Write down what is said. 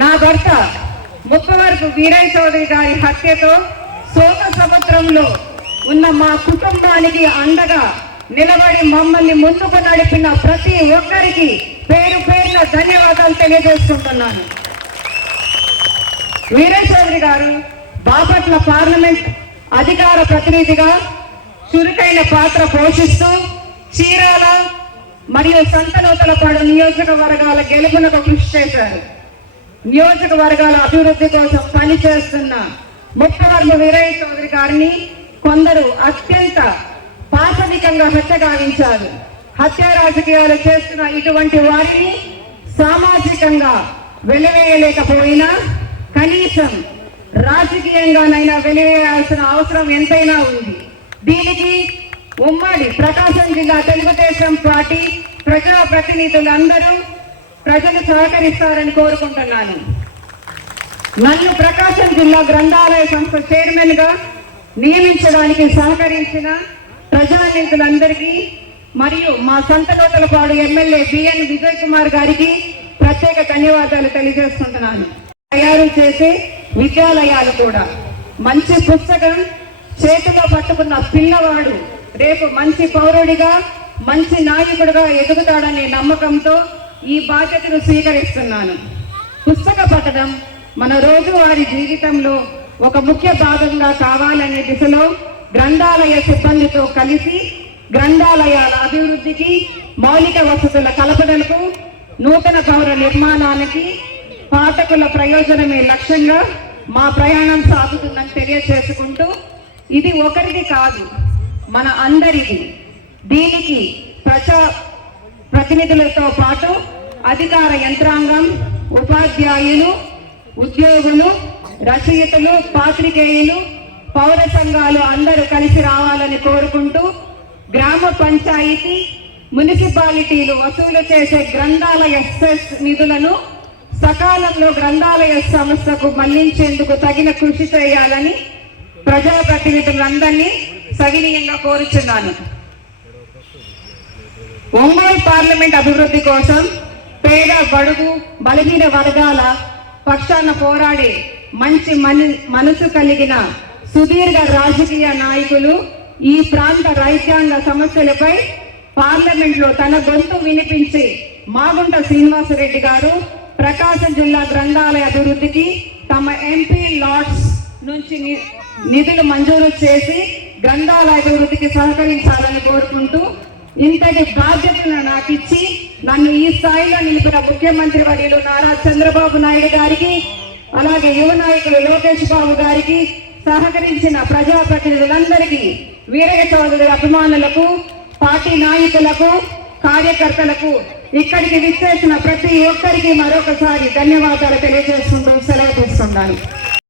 నా భర్త ముప్పవరపు వీరయ్య చౌదరి గారి హత్యతో శోక సముద్రంలో ఉన్న మా కుటుంబానికి అండగా నిలబడి మమ్మల్ని ముందుకు నడిపిన ప్రతి ఒక్కరికి పేరు పేరున ధన్యవాదాలు తెలియజేసుకుంటున్నాను. వీరయ్య చౌదరి గారు బాపట్ల పార్లమెంట్ అధికార ప్రతినిధిగా చురుకైన పాత్ర పోషిస్తూ చీరాల మరియు సంతనూతలపాడు నియోజకవర్గాల గెలుపునకు కృషి చేశారు. నియోజకవర్గాల అభివృద్ధి కోసం పనిచేస్తున్న ముప్పవరపు వీరయ్య చౌదరి గారిని కొందరు అత్యంత పాశవికంగా హత్య గావించారు. హత్య రాజకీయాలు చేస్తున్న ఇటువంటి వారిని సామాజికంగా వెలివేయలేకపోయినా కనీసం రాజకీయంగానైనా వెలివేయాల్సిన అవసరం ఎంతైనా ఉంది. దీనికి ఉమ్మడి ప్రకాశం జిల్లా తెలుగుదేశం పార్టీ ప్రజాప్రతినిధులందరూ ప్రజలు సహకరిస్తారని కోరుకుంటున్నాను. నన్ను ప్రకాశం జిల్లా గ్రంథాలయ సంస్థ చైర్మన్ గా నియమించడానికి సహకరించిన ప్రజానిధులందరికీ మరియు మా సంతనూతలపాడు ఎమ్మెల్యే బిఎన్ విజయ్ కుమార్ గారికి ప్రత్యేక ధన్యవాదాలు తెలియజేసుకుంటున్నాను. తయారు చేసే విద్యాలయాలు కూడా మంచి పుస్తకం చేతిలో పట్టుకున్న పిల్లవాడు రేపు మంచి పౌరుడిగా మంచి నాయకుడిగా ఎదుగుతాడనే నమ్మకంతో ఈ బాధ్యతను స్వీకరిస్తున్నాను. పుస్తక పఠనం మన రోజువారీ జీవితంలో ఒక ముఖ్య భాగంగా కావాలనే దిశలో గ్రంథాలయ సిబ్బందితో కలిసి గ్రంథాలయాల అభివృద్ధికి, మౌలిక వసతుల కల్పనలకు, నూతన భవన నిర్మాణానికి పాఠకుల ప్రయోజనమే లక్ష్యంగా మా ప్రయాణం సాగుతుందని తెలియజేసుకుంటూ, ఇది ఒకరిది కాదు, మన అందరిది. దీనికి ప్రజా ప్రతినిధులతో పాటు అధికార యంత్రాంగం, ఉపాధ్యాయులు, ఉద్యోగులు, రచయితలు, పాత్రికేయులు, పౌర సంఘాలు అందరూ కలిసి రావాలని కోరుకుంటూ, గ్రామ పంచాయతీ, మున్సిపాలిటీలు వసూలు చేసే గ్రంథాలయ సెస్ నిధులను సకాలంలో గ్రంథాలయ సంస్థకు మళ్లించేందుకు తగిన కృషి చేయాలని ప్రజాప్రతినిధులందరినీ సవినీయంగా కోరుచున్నాను. ఒంగోలు పార్లమెంట్ అభివృద్ధి కోసం పేద, బడుగు, బలహీన వర్గాల పక్షాన పోరాడే మంచి మనసు కలిగిన సుదీర్ఘ రాజకీయ నాయకులు ఈ ప్రాంత రైతాంగ సమస్యలపై పార్లమెంట్ లో తన గొంతు వినిపించి మాగుంట శ్రీనివాసరెడ్డి గారు ప్రకాశం జిల్లా గ్రంథాలయ అభివృద్ధికి తమ ఎంపీ లాట్స్ నుంచి నిధులు మంజూరు చేసి గ్రంథాలయ అభివృద్ధికి సహకరించాలని కోరుకుంటూ, ఇంతటి బాధ్యతను నాకు ఇచ్చి నన్ను ఈ స్థాయిలో నిలిపిన ముఖ్యమంత్రి వర్యులు నారా చంద్రబాబు నాయుడు గారికి, అలాగే యువ నాయకులు లోకేష్ బాబు గారికి, సహకరించిన ప్రజాప్రతినిధులందరికీ, వీరయ్య చౌదరి అభిమానులకు, పార్టీ నాయకులకు, కార్యకర్తలకు, ఇక్కడికి విచ్చేసిన ప్రతి ఒక్కరికి మరొకసారి ధన్యవాదాలు తెలియజేసుకుంటూ సెలవు తీసుకున్నాను.